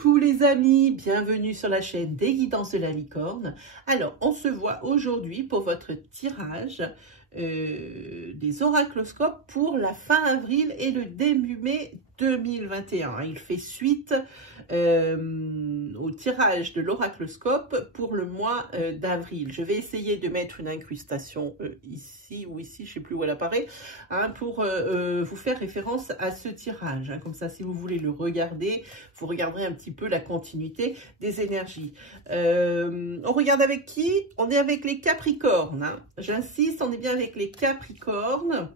Coucou les amis, bienvenue sur la chaîne des guidances de la licorne. Alors, on se voit aujourd'hui pour votre tirage des oracloscopes pour la fin avril et le début mai 2021. Il fait suite au tirage de l'oracloscope pour le mois d'avril. Je vais essayer de mettre une incrustation ici ou ici, je ne sais plus où elle apparaît, hein, pour vous faire référence à ce tirage. Hein. Comme ça, si vous voulez le regarder, vous regarderez un petit peu la continuité des énergies. On regarde avec qui? On est avec les Capricornes. Hein. J'insiste, on est bien avec les Capricornes.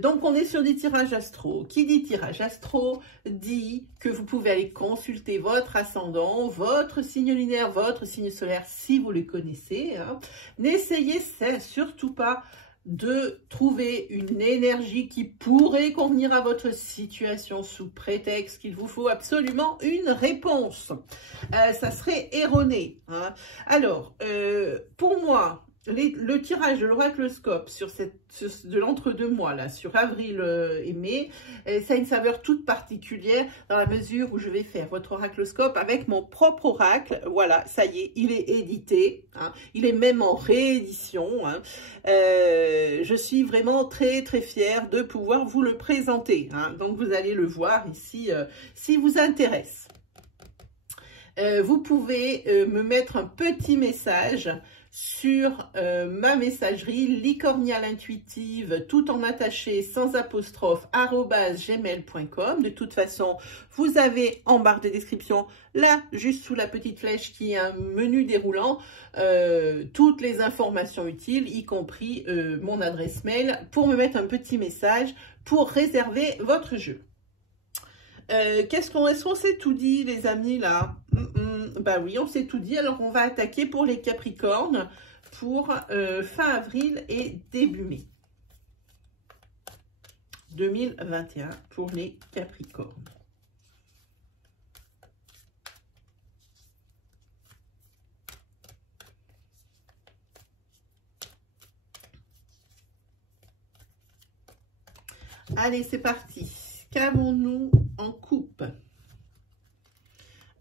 Donc, on est sur des tirages astro. Qui dit tirage astro dit que vous pouvez aller consulter votre ascendant, votre signe lunaire, votre signe solaire, si vous le connaissez. Hein. N'essayez surtout pas de trouver une énergie qui pourrait convenir à votre situation sous prétexte qu'il vous faut absolument une réponse. Ça serait erroné. Hein. Alors, pour moi, le tirage de l'oracloscope de l'entre-deux mois, là, sur avril et mai, ça a une saveur toute particulière dans la mesure où je vais faire votre oracloscope avec mon propre oracle. Voilà, ça y est, il est édité. Hein, il est même en réédition. Hein, je suis vraiment très très fière de pouvoir vous le présenter. Hein, donc vous allez le voir ici si vous intéresse. Vous pouvez me mettre un petit message sur ma messagerie licorniale intuitive, tout en attaché, sans apostrophe, @gmail.com. De toute façon, vous avez en barre de description, là, juste sous la petite flèche qui est un menu déroulant, toutes les informations utiles, y compris mon adresse mail, pour me mettre un petit message pour réserver votre jeu. Est-ce qu'on s'est tout dit, les amis, là? Bah oui, on s'est tout dit. Alors, on va attaquer pour les Capricornes pour fin avril et début mai 2021 pour les Capricornes. Allez, c'est parti. Qu'avons-nous en coupe?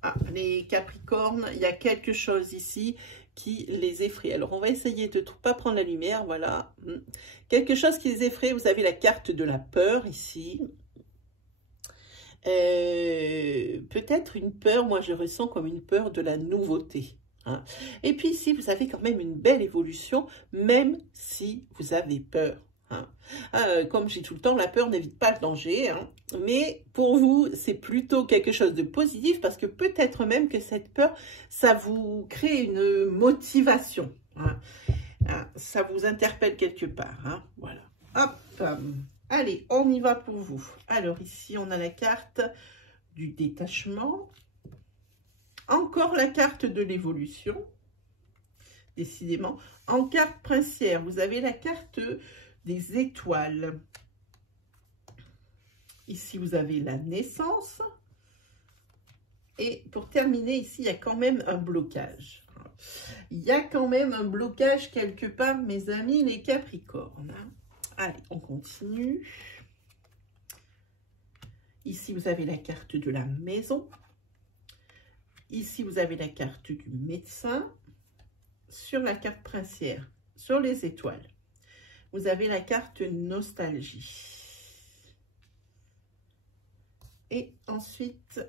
Ah, les Capricornes, il y a quelque chose ici qui les effraie. Alors, on va essayer de ne pas prendre la lumière, voilà. Quelque chose qui les effraie, vous avez la carte de la peur ici. Peut-être une peur, moi je ressens comme une peur de la nouveauté. Hein. Et puis ici, vous avez quand même une belle évolution, même si vous avez peur. Hein. Comme j'ai tout le temps, la peur n'évite pas le danger, hein. Mais pour vous, c'est plutôt quelque chose de positif parce que peut-être même que cette peur, ça vous crée une motivation. Hein. Ça vous interpelle quelque part. Hein. Voilà. Hop. Allez, on y va pour vous. Alors ici, on a la carte du détachement. Encore la carte de l'évolution. Décidément. En carte princière, vous avez la carte des étoiles. Ici, vous avez la naissance. Et pour terminer, ici, il y a quand même un blocage. Il y a quand même un blocage quelque part, mes amis, les Capricornes. Allez, on continue. Ici, vous avez la carte de la maison. Ici, vous avez la carte du médecin. Sur la carte princière, sur les étoiles, vous avez la carte nostalgie. Et ensuite,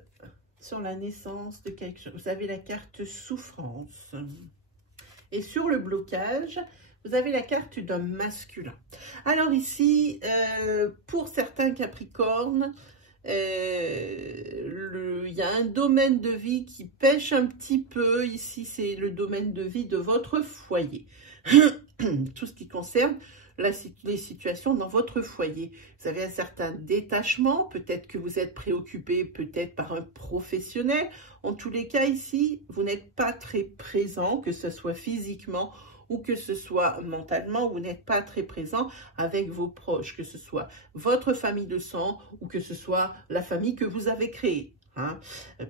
sur la naissance de quelque chose, vous avez la carte souffrance. Et sur le blocage, vous avez la carte d'un masculin. Alors ici, pour certains Capricornes, il y a un domaine de vie qui pêche un petit peu. Ici, c'est le domaine de vie de votre foyer. Tout ce qui concerne les situations dans votre foyer. Vous avez un certain détachement, peut-être que vous êtes préoccupé peut-être par un professionnel. En tous les cas, ici, vous n'êtes pas très présent, que ce soit physiquement ou que ce soit mentalement, vous n'êtes pas très présent avec vos proches, que ce soit votre famille de sang ou que ce soit la famille que vous avez créée. Hein.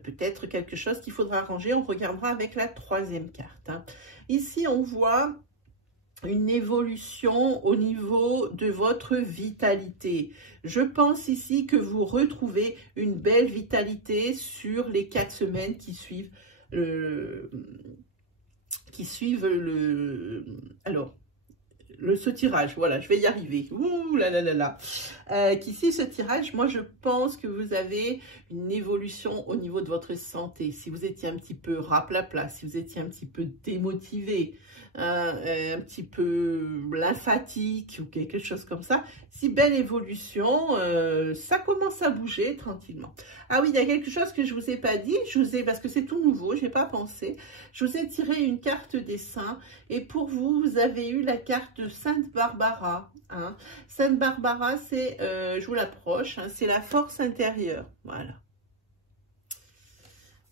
Peut-être quelque chose qu'il faudra arranger, on regardera avec la troisième carte. Hein. Ici, on voit une évolution au niveau de votre vitalité. Je pense ici que vous retrouvez une belle vitalité sur les 4 semaines qui suivent ce tirage. Voilà, je vais y arriver. Ouh là là là là. Qu'ici, ce tirage, moi, je pense que vous avez une évolution au niveau de votre santé. Si vous étiez un petit peu raplapla, si vous étiez un petit peu démotivé, un petit peu lymphatique ou quelque chose comme ça, si belle évolution, ça commence à bouger tranquillement. Ah oui, il y a quelque chose que je vous ai pas dit, parce que c'est tout nouveau, je n'ai pas pensé. Je vous ai tiré une carte des saints et pour vous, vous avez eu la carte de Sainte Barbara. Hein. Sainte Barbara, c'est, je vous l'approche, hein, c'est la force intérieure. Voilà.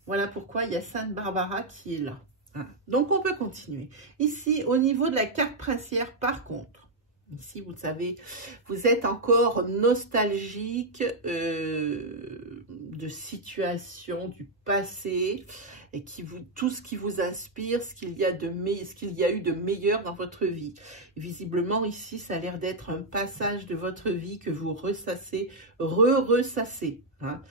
Voilà pourquoi il y a Sainte Barbara qui est là. Donc, on peut continuer. Ici, au niveau de la carte princière, par contre, ici, vous savez, vous êtes encore nostalgique de situations du passé et tout ce qui vous inspire, ce qu'il y a eu de meilleur dans votre vie. Et visiblement, ici, ça a l'air d'être un passage de votre vie que vous ressassez, ressassez. Hein.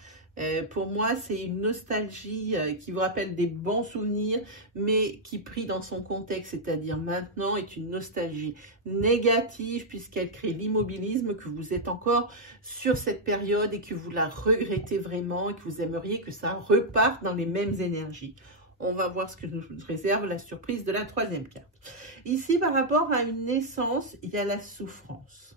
Pour moi, c'est une nostalgie qui vous rappelle des bons souvenirs, mais qui pris dans son contexte, c'est-à-dire maintenant, est une nostalgie négative puisqu'elle crée l'immobilisme, que vous êtes encore sur cette période et que vous la regrettez vraiment et que vous aimeriez que ça reparte dans les mêmes énergies. On va voir ce que nous réserve la surprise de la 3e carte. Ici, par rapport à une naissance, il y a la souffrance.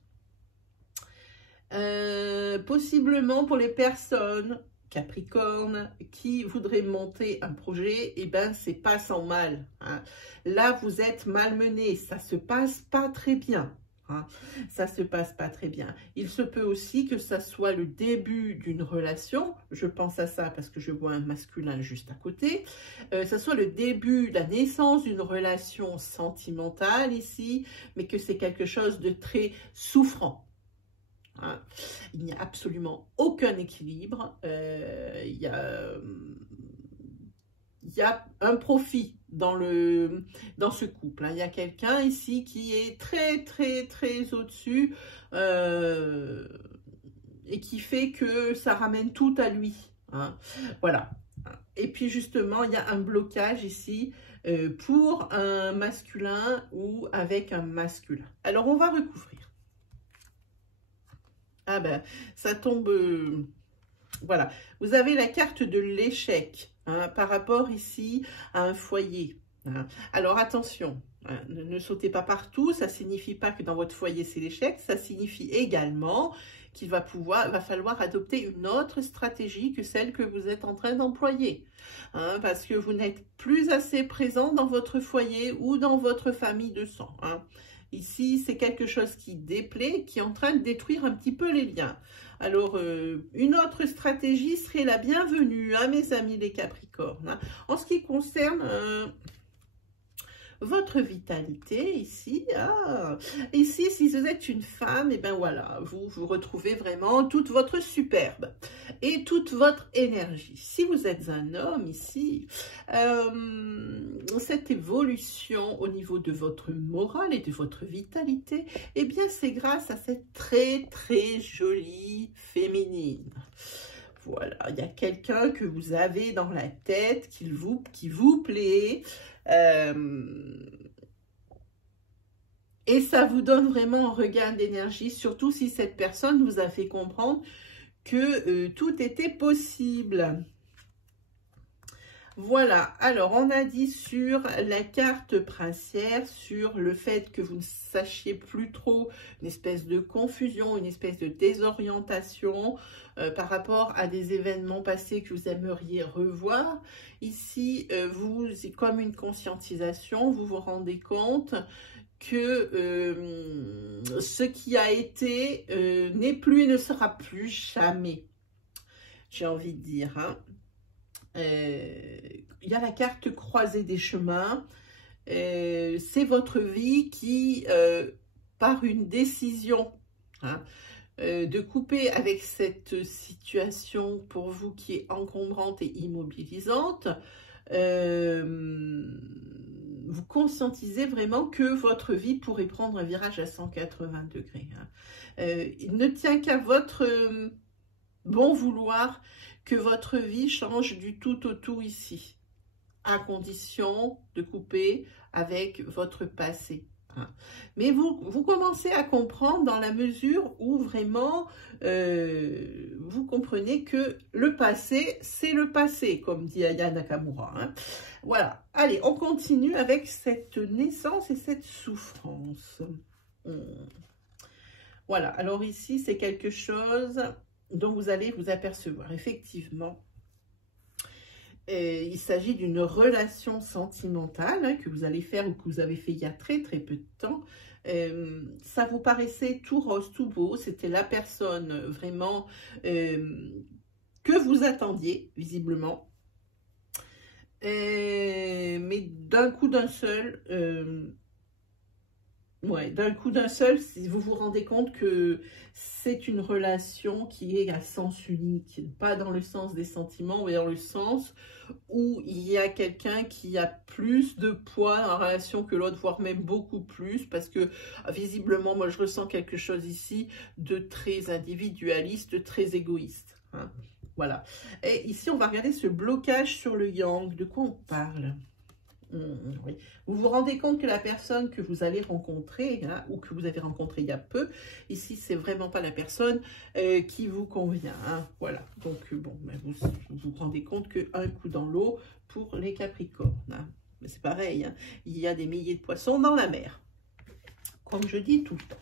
Possiblement pour les personnes Capricorne qui voudraient monter un projet, et ben c'est pas sans mal. Hein. Là, vous êtes malmené, ça se passe pas très bien. Hein. Ça se passe pas très bien. Il se peut aussi que ça soit le début d'une relation. Je pense à ça parce que je vois un masculin juste à côté. Ça soit le début, la naissance d'une relation sentimentale ici, mais que c'est quelque chose de très souffrant. Hein. Il n'y a absolument aucun équilibre. Il y a un profit dans ce couple. Hein. Il y a quelqu'un ici qui est très, très, très au-dessus et qui fait que ça ramène tout à lui. Hein. Voilà. Et puis justement, il y a un blocage ici pour un masculin ou avec un masculin. Alors, on va recouvrir. Ah ben, ça tombe, voilà. Vous avez la carte de l'échec hein, par rapport ici à un foyer. Hein. Alors attention, hein, ne sautez pas partout, ça ne signifie pas que dans votre foyer c'est l'échec, ça signifie également qu'il va falloir adopter une autre stratégie que celle que vous êtes en train d'employer. Hein, parce que vous n'êtes plus assez présent dans votre foyer ou dans votre famille de sang. Hein. Ici, c'est quelque chose qui déplaît, qui est en train de détruire un petit peu les liens. Alors, une autre stratégie serait la bienvenue, hein, mes amis les Capricornes. Hein. En ce qui concerne votre vitalité, ici, ici, si vous êtes une femme, et ben voilà, vous retrouvez vraiment toute votre superbe et toute votre énergie. Si vous êtes un homme, ici, cette évolution au niveau de votre morale et de votre vitalité, eh bien, c'est grâce à cette très, très jolie féminine. Voilà, il y a quelqu'un que vous avez dans la tête qui vous plaît. Et ça vous donne vraiment un regain d'énergie, surtout si cette personne vous a fait comprendre que tout était possible. Voilà, alors on a dit sur la carte princière, sur le fait que vous ne sachiez plus trop, une espèce de confusion, une espèce de désorientation par rapport à des événements passés que vous aimeriez revoir. Ici, c'est comme une conscientisation, vous vous rendez compte que ce qui a été n'est plus et ne sera plus jamais, j'ai envie de dire, hein. Il y a la carte croisée des chemins, c'est votre vie qui, par une décision, hein, de couper avec cette situation pour vous qui est encombrante et immobilisante, vous conscientisez vraiment que votre vie pourrait prendre un virage à 180 degrés. Il ne tient qu'à votre bon vouloir que votre vie change du tout au tout ici, à condition de couper avec votre passé. Mais vous commencez à comprendre dans la mesure où vraiment vous comprenez que le passé, c'est le passé, comme dit Aya Nakamura. Voilà, allez, on continue avec cette naissance et cette souffrance. Voilà, alors ici, c'est quelque chose dont vous allez vous apercevoir. Effectivement, il s'agit d'une relation sentimentale que vous allez faire ou que vous avez fait il y a très peu de temps. Ça vous paraissait tout rose, tout beau. C'était la personne vraiment que vous attendiez, visiblement. Mais d'un coup d'un seul... d'un coup d'un seul, si vous vous rendez compte que c'est une relation qui est à sens unique, pas dans le sens des sentiments, mais dans le sens où il y a quelqu'un qui a plus de poids en relation que l'autre, voire même beaucoup plus, parce que visiblement, moi je ressens quelque chose ici de très individualiste, de très égoïste. Voilà. Et ici, on va regarder ce blocage sur le yang. De quoi on parle ? Oui. Vous vous rendez compte que la personne que vous allez rencontrer ou que vous avez rencontré il y a peu, ici c'est vraiment pas la personne qui vous convient. Voilà, donc bon, vous vous rendez compte qu'un coup dans l'eau pour les Capricornes. Mais c'est pareil, il y a des milliers de poissons dans la mer, comme je dis tout le temps.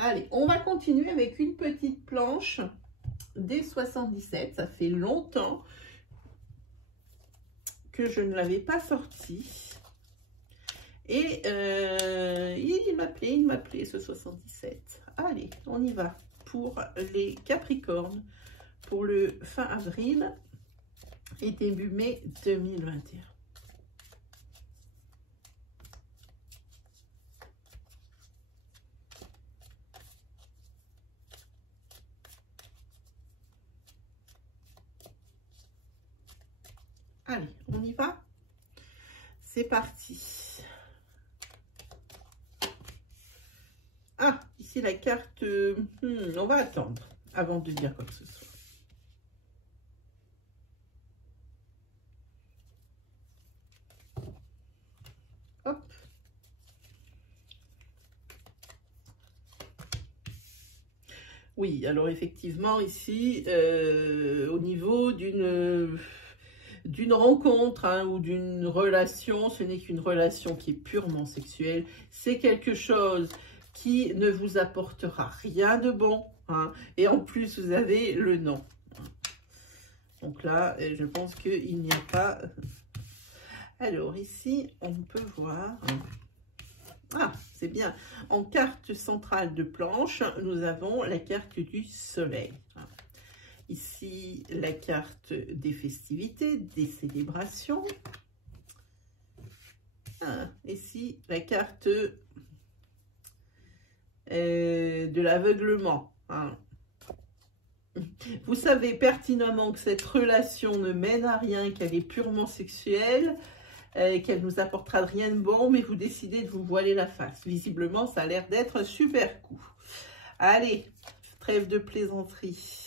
Allez, on va continuer avec une petite planche des 77. Ça fait longtemps que je ne l'avais pas sortie. Et il m'appelait ce 77. Allez, on y va pour les Capricornes pour le fin avril et début mai 2021. Allez, on y va. C'est parti. Ah, ici la carte... on va attendre avant de dire quoi que ce soit. Hop. Oui, alors effectivement, ici, au niveau d'une rencontre ou d'une relation, ce n'est qu'une relation qui est purement sexuelle. C'est quelque chose qui ne vous apportera rien de bon. Et en plus, vous avez le non. Donc là, je pense qu'il n'y a pas... Alors ici, on peut voir... Ah, c'est bien. En carte centrale de planche, nous avons la carte du soleil. Ici, la carte des festivités, des célébrations. Ici, la carte de l'aveuglement. Vous savez pertinemment que cette relation ne mène à rien, qu'elle est purement sexuelle, qu'elle nous apportera rien de bon, mais vous décidez de vous voiler la face. Visiblement, ça a l'air d'être un super coup. Allez, trêve de plaisanterie.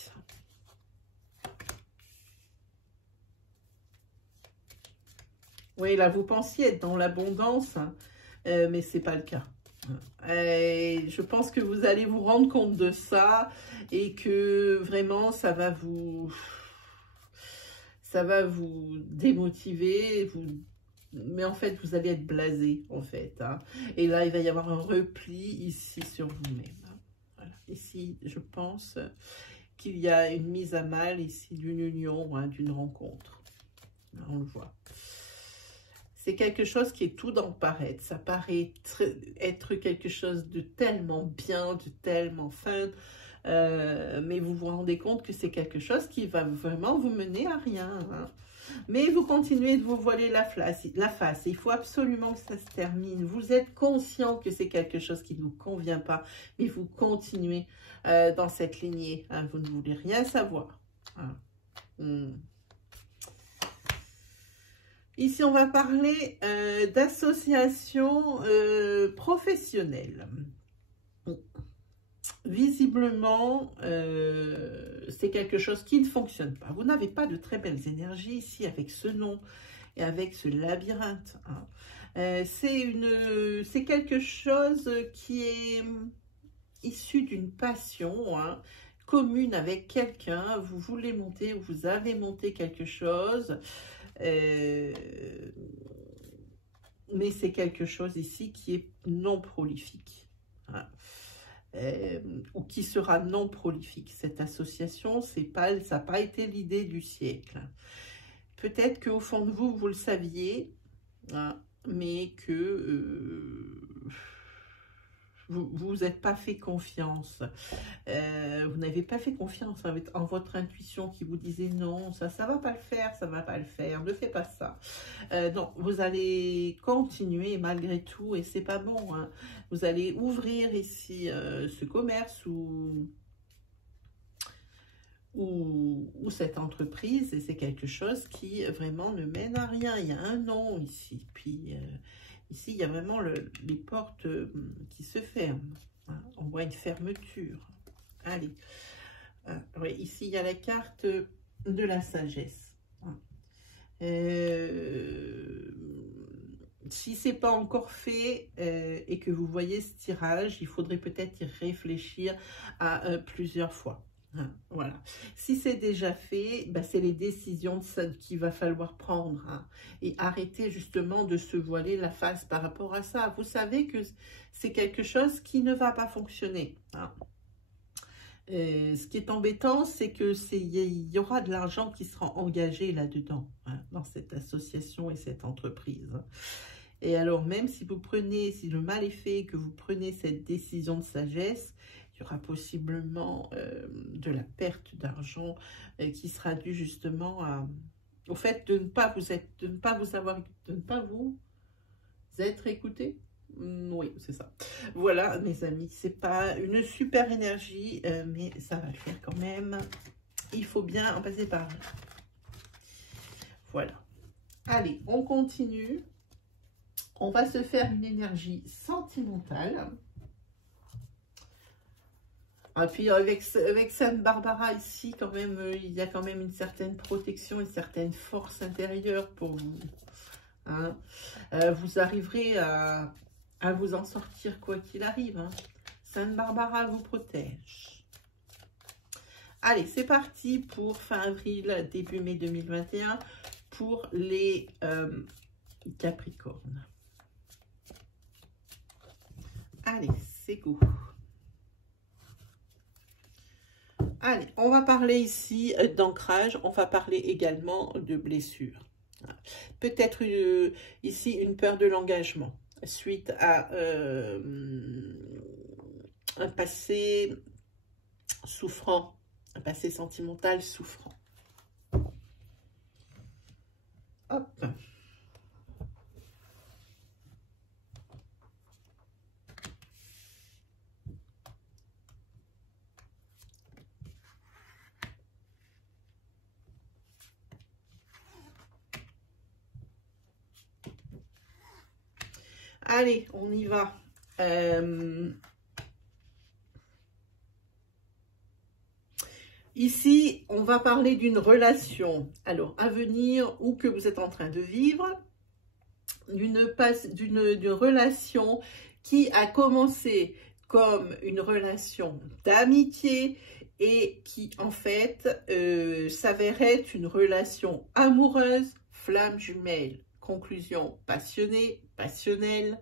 Oui, là, vous pensiez être dans l'abondance, mais ce n'est pas le cas. Je pense que vous allez vous rendre compte de ça et que vraiment, ça va vous démotiver, mais en fait, vous allez être blasé, en fait. Et là, il va y avoir un repli ici sur vous-même. Voilà. Ici, je pense qu'il y a une mise à mal ici d'une union, d'une rencontre. On le voit. C'est quelque chose qui est tout dans le paraître. Ça paraît être quelque chose de tellement bien, de tellement fin. Mais vous vous rendez compte que c'est quelque chose qui va vraiment vous mener à rien. Mais vous continuez de vous voiler la face. Il faut absolument que ça se termine. Vous êtes conscient que c'est quelque chose qui ne vous convient pas, mais vous continuez dans cette lignée. Hein, vous ne voulez rien savoir. Hein. Ici, on va parler d'association professionnelle. Visiblement, c'est quelque chose qui ne fonctionne pas. Vous n'avez pas de très belles énergies ici avec ce nom et avec ce labyrinthe. Hein. C'est quelque chose qui est issu d'une passion, hein, commune avec quelqu'un. Vous voulez monter, vous avez monté quelque chose. Mais c'est quelque chose ici qui est non prolifique. Hein. Ou qui sera non prolifique. Cette association, ça n'a pas été l'idée du siècle. Peut-être qu'au fond de vous, vous le saviez, hein, mais que vous n'êtes pas fait confiance. Vous n'avez pas fait confiance en votre intuition qui vous disait non, ça va pas le faire, ça va pas le faire, ne fais pas ça. Donc, vous allez continuer malgré tout et c'est pas bon. Hein. Vous allez ouvrir ici ce commerce ou cette entreprise et c'est quelque chose qui vraiment ne mène à rien. Il y a un non ici. Puis ici, il y a vraiment les portes qui se ferment. Hein. On voit une fermeture. Allez. Oui, ici, il y a la carte de la sagesse. Hein. Si ce n'est pas encore fait et que vous voyez ce tirage, il faudrait peut-être y réfléchir à plusieurs fois. Hein, voilà. Si c'est déjà fait, ben c'est les décisions qu'il va falloir prendre. Hein, et arrêter justement de se voiler la face par rapport à ça. Vous savez que c'est quelque chose qui ne va pas fonctionner. Hein. Ce qui est embêtant, c'est que il y aura de l'argent qui sera engagé là-dedans, hein, dans cette association et cette entreprise. Et alors, même si vous prenez, si le mal est fait, que vous prenez cette décision de sagesse, il y aura possiblement de la perte d'argent qui sera due justement au fait de ne pas vous être écouté. Oui, c'est ça. Voilà, mes amis, c'est pas une super énergie, mais ça va le faire quand même. Il faut bien en passer par là. Voilà. Allez, on continue. On va se faire une énergie sentimentale. Et puis avec Sainte Barbara ici, quand même, il y a quand même une certaine protection, une certaine force intérieure pour vous. Hein. Vous arriverez à vous en sortir quoi qu'il arrive. Hein. Sainte Barbara vous protège. Allez, c'est parti pour fin avril, début mai 2021 pour les Capricornes. Allez, c'est go. Allez, on va parler ici d'ancrage, on va parler également de blessures. Peut-être ici une peur de l'engagement suite à un passé souffrant, un passé sentimental souffrant. Hop. Allez, on y va. Ici, on va parler d'une relation, alors à venir ou que vous êtes en train de vivre, d'une relation qui a commencé comme une relation d'amitié et qui en fait s'avère être une relation amoureuse, flamme jumelle. Conclusion passionnée, passionnelle,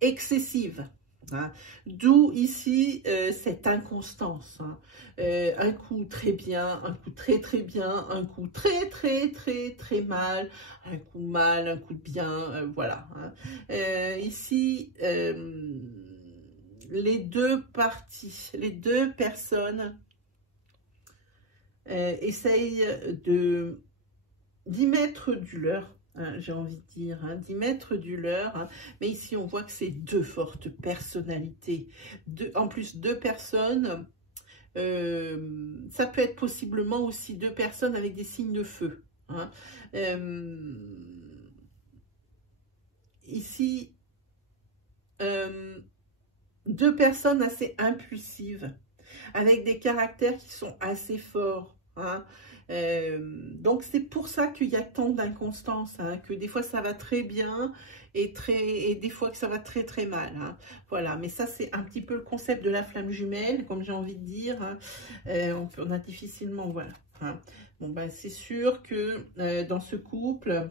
excessive. Hein. D'où ici cette inconstance. Hein. Un coup très bien, un coup très très bien, un coup très très très très mal, un coup mal, un coup bien, voilà. Hein. Ici, les deux parties, les deux personnes essayent de d'y mettre du leur. Hein, j'ai envie de dire, hein, d'y mettre du leur. Hein. Mais ici, on voit que c'est deux fortes personnalités. En plus, deux personnes. Ça peut être possiblement aussi deux personnes avec des signes de feu. Hein. Ici, deux personnes assez impulsives, avec des caractères qui sont assez forts. Hein. Donc c'est pour ça qu'il y a tant d'inconstance, hein, que des fois ça va très bien et des fois que ça va très très mal. Hein. Voilà, mais ça c'est un petit peu le concept de la flamme jumelle, comme j'ai envie de dire. Hein. On a difficilement, voilà. Hein. Bon ben c'est sûr que dans ce couple,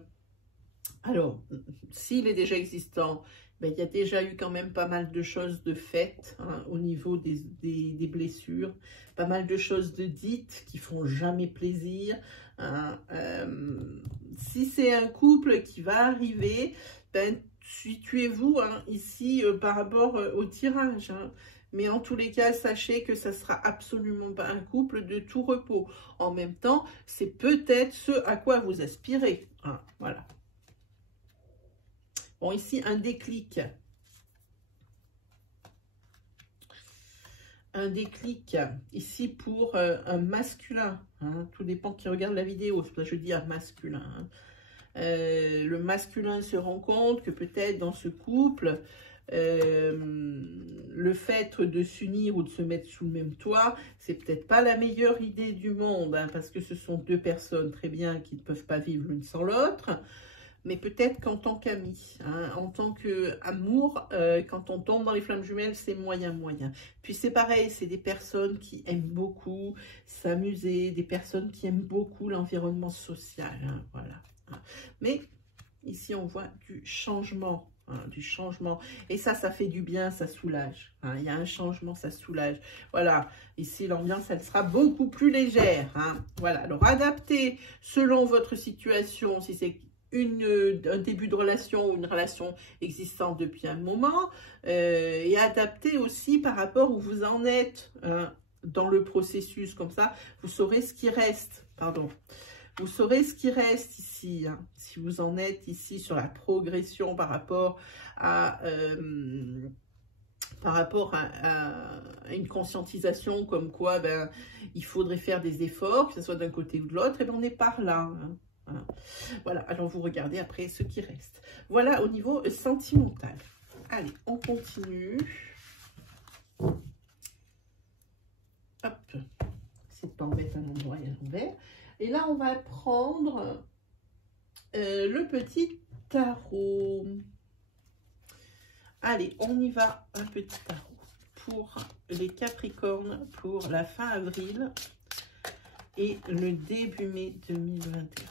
alors s'il est déjà existant, ben, il y a déjà eu quand même pas mal de choses de faites, hein, au niveau des blessures, pas mal de choses de dites qui font jamais plaisir. Hein. Si c'est un couple qui va arriver, ben, situez-vous, hein, ici par rapport au tirage. Hein. Mais en tous les cas, sachez que ça sera absolument pas un couple de tout repos. En même temps, c'est peut-être ce à quoi vous aspirez. Hein. Voilà. Bon, ici, un déclic. Un déclic, ici, pour un masculin. Hein, tout dépend qui regarde la vidéo. C'est pour ça que je dis un masculin. Hein. Le masculin se rend compte que peut-être dans ce couple, le fait de s'unir ou de se mettre sous le même toit, c'est peut-être pas la meilleure idée du monde. Hein, parce que ce sont deux personnes très bien qui ne peuvent pas vivre l'une sans l'autre. Mais peut-être qu'en tant qu'ami, hein, en tant qu'amour, quand on tombe dans les flammes jumelles, c'est moyen. Puis c'est pareil, c'est des personnes qui aiment beaucoup s'amuser, des personnes qui aiment beaucoup l'environnement social, hein, voilà. Hein. Mais ici, on voit du changement. Hein, du changement, et ça fait du bien, ça soulage. Hein, il y a un changement, ça soulage. Voilà, ici l'ambiance, elle sera beaucoup plus légère. Hein, voilà, alors adaptez selon votre situation, si c'est un début de relation ou une relation existante depuis un moment, et adapter aussi par rapport où vous en êtes, hein, dans le processus, comme ça, vous saurez ce qui reste, pardon. Vous saurez ce qui reste ici, hein, si vous en êtes ici sur la progression par rapport à une conscientisation comme quoi ben, il faudrait faire des efforts, que ce soit d'un côté ou de l'autre, et ben on est par là. Hein. Voilà, alors vous regardez après ce qui reste. Voilà au niveau sentimental. Allez, on continue. Hop, c'est pas en mettre un endroit et à l'envers. Et là, on va prendre le petit tarot. Allez, on y va, un petit tarot pour les Capricornes pour la fin avril et le début mai 2021.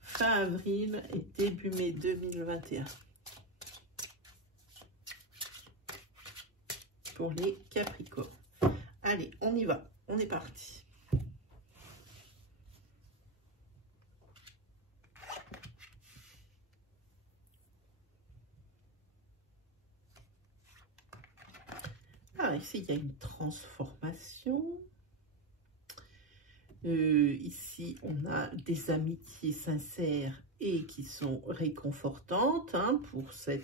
Fin avril et début mai 2021. Pour les Capricornes. Allez, on y va. On est parti. Ah, ici, il y a une transformation. Ici, on a des amitiés sincères et qui sont réconfortantes, hein, pour ce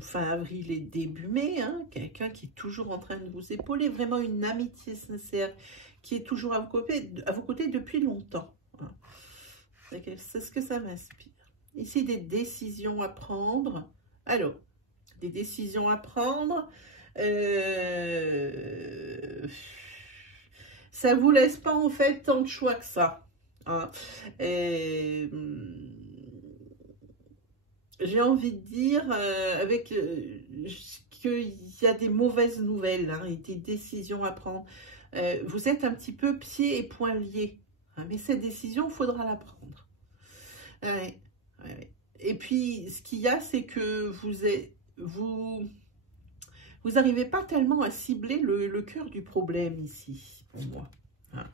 fin avril et début mai, hein, quelqu'un qui est toujours en train de vous épauler, vraiment une amitié sincère qui est toujours à vos côtés depuis longtemps. Hein. C'est ce que ça m'inspire. Ici, des décisions à prendre. Alors, des décisions à prendre. Ça vous laisse pas en fait tant de choix que ça. Hein. J'ai envie de dire qu'il y a des mauvaises nouvelles, hein, et des décisions à prendre. Vous êtes un petit peu pieds et poings liés, hein, mais cette décision, il faudra la prendre. Ouais. Et puis, ce qu'il y a, c'est que vous n'arrivez pas tellement à cibler le cœur du problème ici, pour moi. Hein.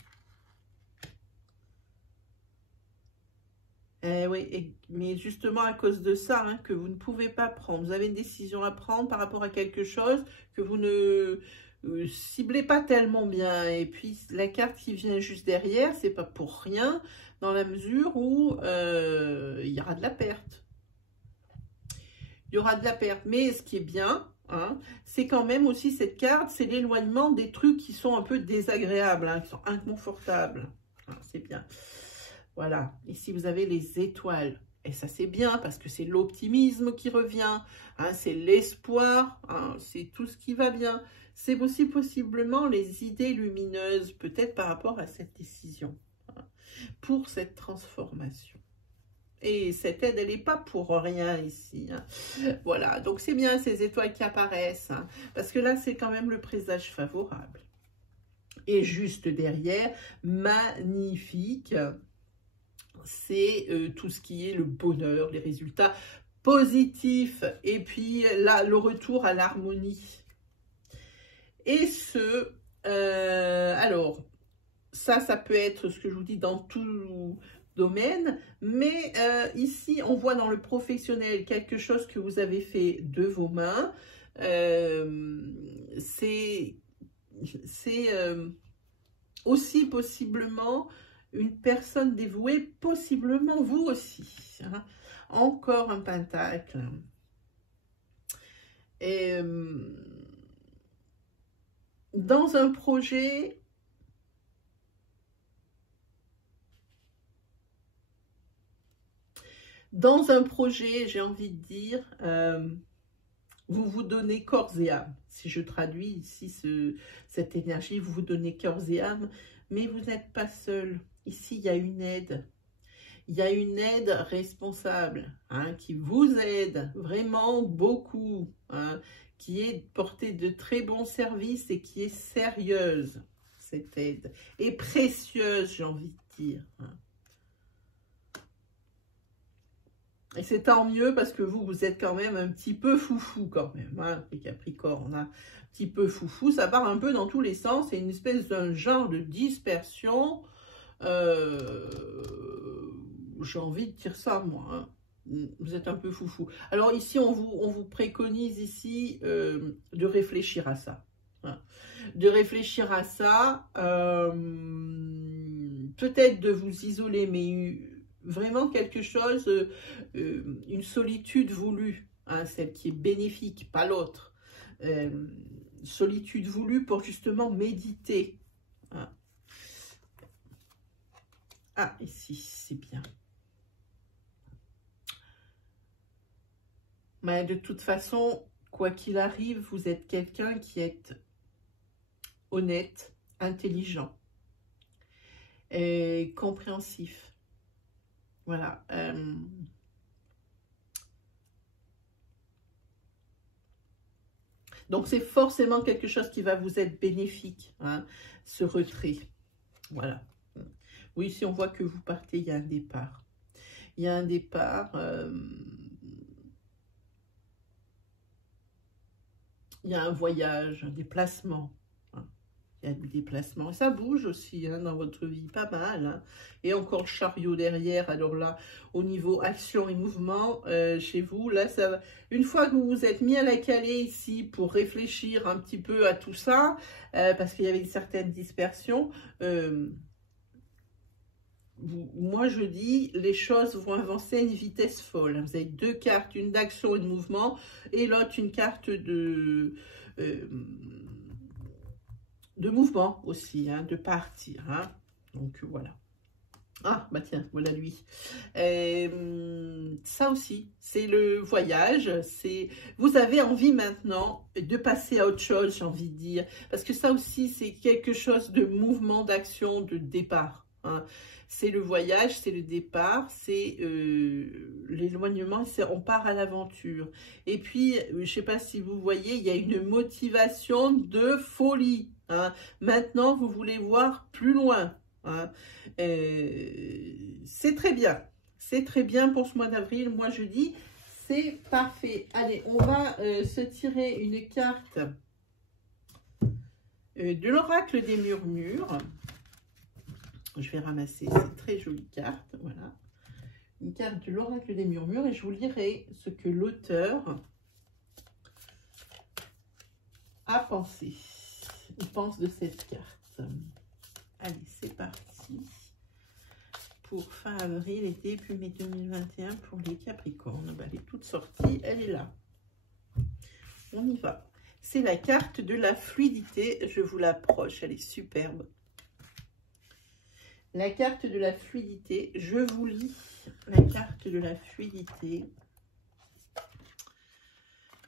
Oui, mais justement à cause de ça, hein, que vous ne pouvez pas prendre. Vous avez une décision à prendre par rapport à quelque chose que vous ciblez pas tellement bien. Et puis, la carte qui vient juste derrière, c'est pas pour rien, dans la mesure où il y aura de la perte. Il y aura de la perte. Mais ce qui est bien, hein, c'est quand même aussi cette carte, c'est l'éloignement des trucs qui sont un peu désagréables, hein, qui sont inconfortables. Hein, c'est bien. Voilà. Ici, vous avez les étoiles. Et ça, c'est bien parce que c'est l'optimisme qui revient. Hein, c'est l'espoir. Hein, c'est tout ce qui va bien. C'est aussi possiblement les idées lumineuses, peut-être par rapport à cette décision, hein, pour cette transformation. Et cette aide, elle n'est pas pour rien ici. Hein. Voilà, donc c'est bien ces étoiles qui apparaissent, hein, parce que là, c'est quand même le présage favorable. Et juste derrière, magnifique, c'est tout ce qui est le bonheur, les résultats positifs, et puis là, le retour à l'harmonie. Et alors, ça peut être ce que je vous dis dans tout domaine, mais ici, on voit dans le professionnel quelque chose que vous avez fait de vos mains. C'est aussi possiblement une personne dévouée, possiblement vous aussi. Hein. Encore un pentacle. Et dans un projet, j'ai envie de dire, vous vous donnez corps et âme. Si je traduis ici cette énergie, vous vous donnez corps et âme, mais vous n'êtes pas seul. Ici, il y a une aide. Il y a une aide responsable, hein, qui vous aide vraiment beaucoup, hein, qui est portée de très bons services et qui est sérieuse, cette aide. Et précieuse, j'ai envie de dire. Hein. Et c'est tant mieux parce que vous êtes quand même un petit peu foufou quand même, hein, les Capricornes, hein, un petit peu foufou, ça part un peu dans tous les sens, c'est une espèce d'un genre de dispersion, j'ai envie de dire ça moi, hein. Vous êtes un peu foufou. Alors ici, on vous préconise ici de réfléchir à ça, hein. De réfléchir à ça, peut-être de vous isoler, mais vraiment quelque chose, une solitude voulue, hein, celle qui est bénéfique, pas l'autre. Solitude voulue pour justement méditer. Hein. Ah, ici, c'est bien. Mais de toute façon, quoi qu'il arrive, vous êtes quelqu'un qui est honnête, intelligent et compréhensif. Voilà. Donc, c'est forcément quelque chose qui va vous être bénéfique, hein, ce retrait. Voilà. Oui, si on voit que vous partez, il y a un départ. Il y a un départ. Il y a un voyage, un déplacement. Hein. Il y a du déplacement. Et ça bouge aussi, hein, dans votre vie, pas mal. Hein. Et encore le chariot derrière. Alors là, au niveau action et mouvement, chez vous, là, ça va. Une fois que vous vous êtes mis à la calée ici pour réfléchir un petit peu à tout ça, parce qu'il y avait une certaine dispersion, moi je dis, les choses vont avancer à une vitesse folle. Vous avez deux cartes, une d'action et de mouvement, et l'autre une carte de mouvement aussi, hein, de partir. Hein. Donc voilà. Ah, bah tiens, voilà lui. Ça aussi, c'est le voyage. Vous avez envie maintenant de passer à autre chose, j'ai envie de dire. Parce que ça aussi, c'est quelque chose de mouvement, d'action, de départ. Hein. C'est le voyage, c'est le départ, c'est l'éloignement, on part à l'aventure. Et puis, je ne sais pas si vous voyez, il y a une motivation de folie. Hein. Maintenant, vous voulez voir plus loin. Hein. C'est très bien. C'est très bien pour ce mois d'avril. Moi, je dis, c'est parfait. Allez, on va se tirer une carte de l'oracle des murmures. Je vais ramasser cette très jolie carte, voilà. Une carte de l'oracle des murmures et je vous lirai ce que l'auteur a pensé. ils pensent de cette carte. Allez, c'est parti. Pour fin avril et début mai 2021 pour les Capricornes. Elle est toute sortie, elle est là. On y va. C'est la carte de la fluidité. Je vous l'approche, elle est superbe. La carte de la fluidité, je vous lis la carte de la fluidité.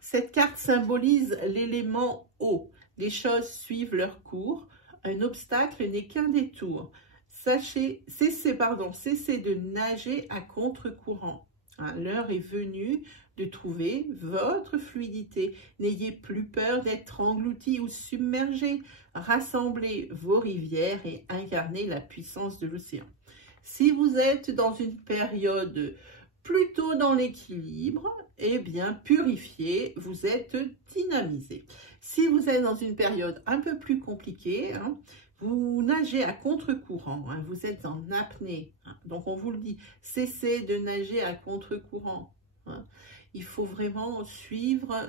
Cette carte symbolise l'élément eau. Les choses suivent leur cours. Un obstacle n'est qu'un détour. Cessez de nager à contre-courant. Hein, l'heure est venue de trouver votre fluidité. N'ayez plus peur d'être englouti ou submergé. Rassemblez vos rivières et incarnez la puissance de l'océan. Si vous êtes dans une période plutôt dans l'équilibre, eh bien, purifié, vous êtes dynamisé. Si vous êtes dans une période un peu plus compliquée, hein, vous nagez à contre-courant, hein, vous êtes en apnée. Hein, donc, on vous le dit, cessez de nager à contre-courant. Hein. Il faut vraiment suivre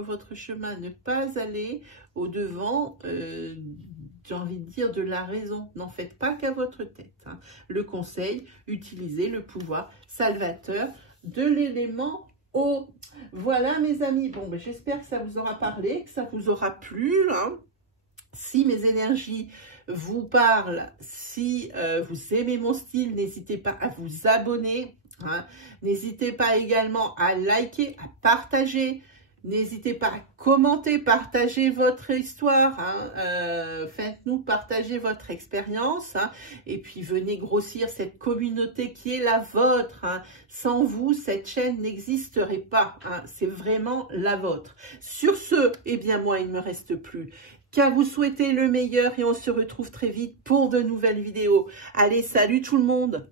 votre chemin, ne pas aller au-devant, j'ai envie de dire, de la raison. N'en faites pas qu'à votre tête. Hein. Le conseil, utilisez le pouvoir salvateur de l'élément eau. Voilà mes amis, bon, ben, j'espère que ça vous aura parlé, que ça vous aura plu. Hein. Si mes énergies vous parlent, si vous aimez mon style, n'hésitez pas à vous abonner. Hein. N'hésitez pas également à liker, à partager. N'hésitez pas à commenter, partager votre histoire. Hein. Faites-nous partager votre expérience. Hein. Et puis venez grossir cette communauté qui est la vôtre. Hein. Sans vous, cette chaîne n'existerait pas. Hein. C'est vraiment la vôtre. Sur ce, eh bien moi, il ne me reste plus qu'à vous souhaiter le meilleur et on se retrouve très vite pour de nouvelles vidéos. Allez, salut tout le monde!